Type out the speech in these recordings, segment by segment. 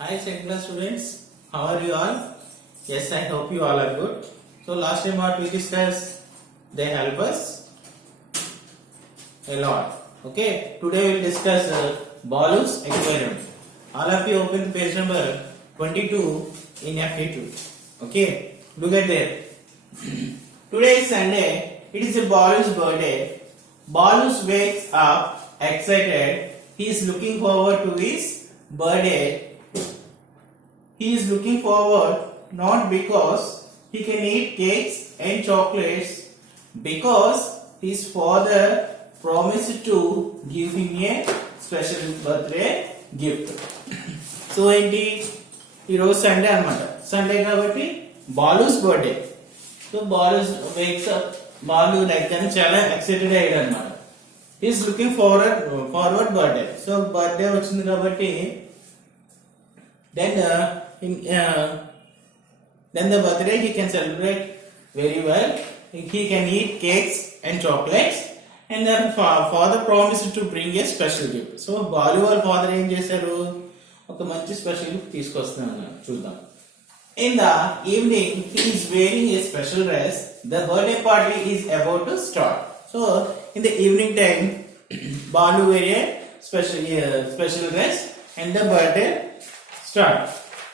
Hi, second class students. How are you all? Yes, I hope you all are good. So last time what we discussed, they help us a lot. Okay. Today we will discuss Baloo's aquarium. All of you open page number 22 in FA2. Okay. Look at there. Today is Sunday. It is a Baloo's birthday. Baloo wakes up excited. He is looking forward to his birthday. He is looking forward not because he can eat cakes and chocolates, because his father promised to give him a special birthday gift. So ఏంటి ఈరోజు Sunday అన్నమాట. Sunday కాబట్టి Balu's birthday. So Balu's wakes up, Balu లెక్కని చాలా excited అయ్యాడు అన్నమాట. Is looking forward birthday. So birthday వచ్చింది కాబట్టి then the birthday he can celebrate very well. He can eat cakes and chocolates, and then father promised to bring a special gift. So Balu వాళ్ళ father ఏం చేశారు, ఒక మంచి special gift తీసుకొస్తున్నారు. చూద్దాం. In the evening he is wearing a special dress. The birthday party is about to start. So in the evening time Balu wear a special dress and the birthday start.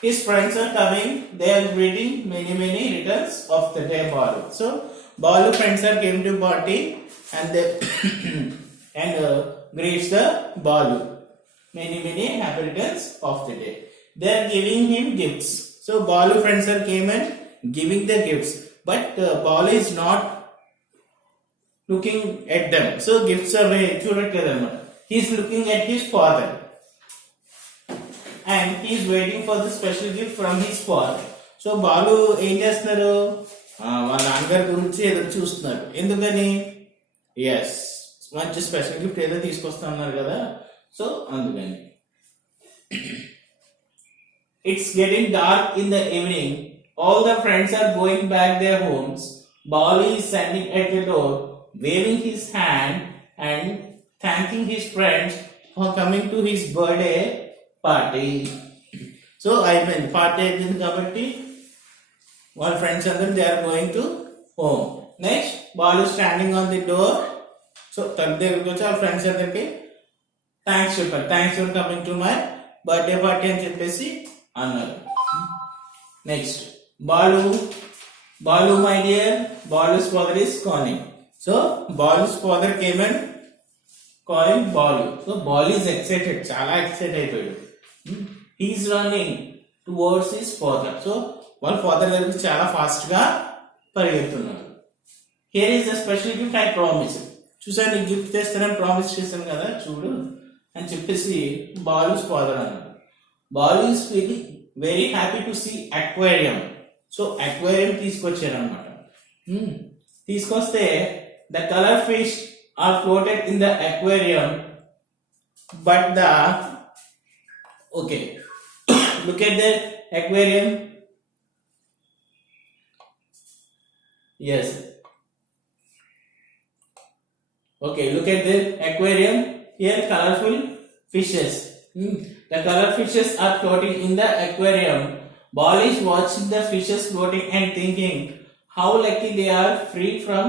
His friends are coming. They are greeting many returns of the day Balu. So Balu friends are came to party and they and greets the Balu. Many happy returns of the day. They are giving him gifts. So Balu friends are came and giving the gifts, but Balu is not looking at them. So gifts are very చూడట్లేదు. He is looking at his father. And he is waiting for the special gift from his father. So Balu ఏం చేస్తున్నారు, వాళ్ళ నాన్నగారి గురించి ఏదో చూస్తున్నారు. ఎందుకని, yes మంచి స్పెషల్ గిఫ్ట్ ఏదో తీసుకొస్తా ఉన్నారు కదా, సో అందుకని. It's getting dark in the evening. All the friends are going back their homes. Balu is standing at the door, waving his hand and thanking his friends for coming to his birthday party. So party అయిపోయింది కాబట్టి వాళ్ళ friends అందరూ they are going to home. Next Balu standing on the door. So తన దగ్గరికి వచ్చి వాళ్ళ friends అందరికి thanks చెప్పారు. Thanks for coming to my birthday party అని చెప్పేసి అన్నారు. Next Balu my dear, Balu's father is calling. So Balu's father came and calling Balu. So Balu is excited, చాలా ఎక్సైట్ అయిపోయాడు. He is running towards his father. So వాళ్ళ father దగ్గరికి చాలా fast గా పరిగెడుతున్నాడు. Here is the special gift I promised. చూసాను, నీకు gift తెస్తానని promise చేశాను కదా, చూడు అని చెప్పేసి బాలుస్ ఫాదర్ అన్నాడు. Balu is feeling very happy to see aquarium. So aquarium తీసుకొచ్చారు అనమాట. తీసుకొస్తే the color fish are floated in the aquarium, but the okay look at the aquarium. Yes, okay, look at the aquarium. Here colorful fishes. The color fishes are floating in the aquarium. Balu is watching the fishes floating and thinking how lucky they are, free from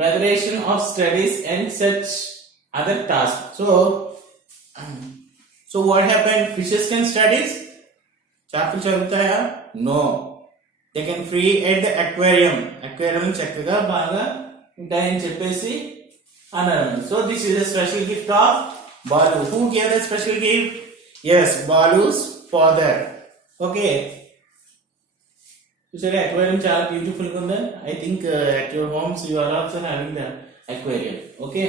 preparation of studies and such other tasks. So what happened? Fishes can studies? చాపలు చదువుతాయా? No. They can free at the aquarium. aquarium చక్కగా బాగా ఉంటాయని చెప్పేసి అన్నారు. So this is a special gift of Balu. Who gave the special gift? Yes, Balu's father. Okay. చూసారా aquarium చాలా beautiful గా ఉంది. I think at your homes you are also having the aquarium. Okay.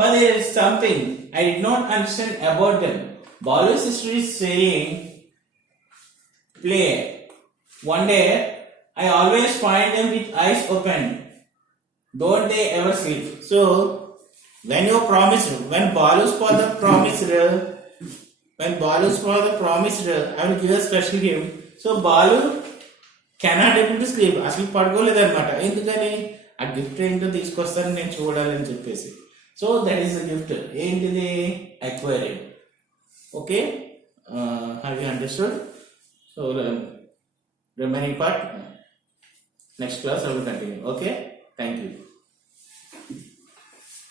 But there is something I did not understand about them. Balu's sister is saying play. One day I always find them with eyes open. Don't they ever sleep? So when Balu's father promised I will give a special gift. So Balu cannot able to sleep. అసలు పడుకోలేదు అనమాట. ఎందుకని, ఆ gift ఏంటో తీసుకొస్తారని నేను చూడాలని చెప్పేసి. So that is the gift. ఏంటిది? Aquarium. Okay, have you understood? So the remaining part next class I will continue. Okay, thank you.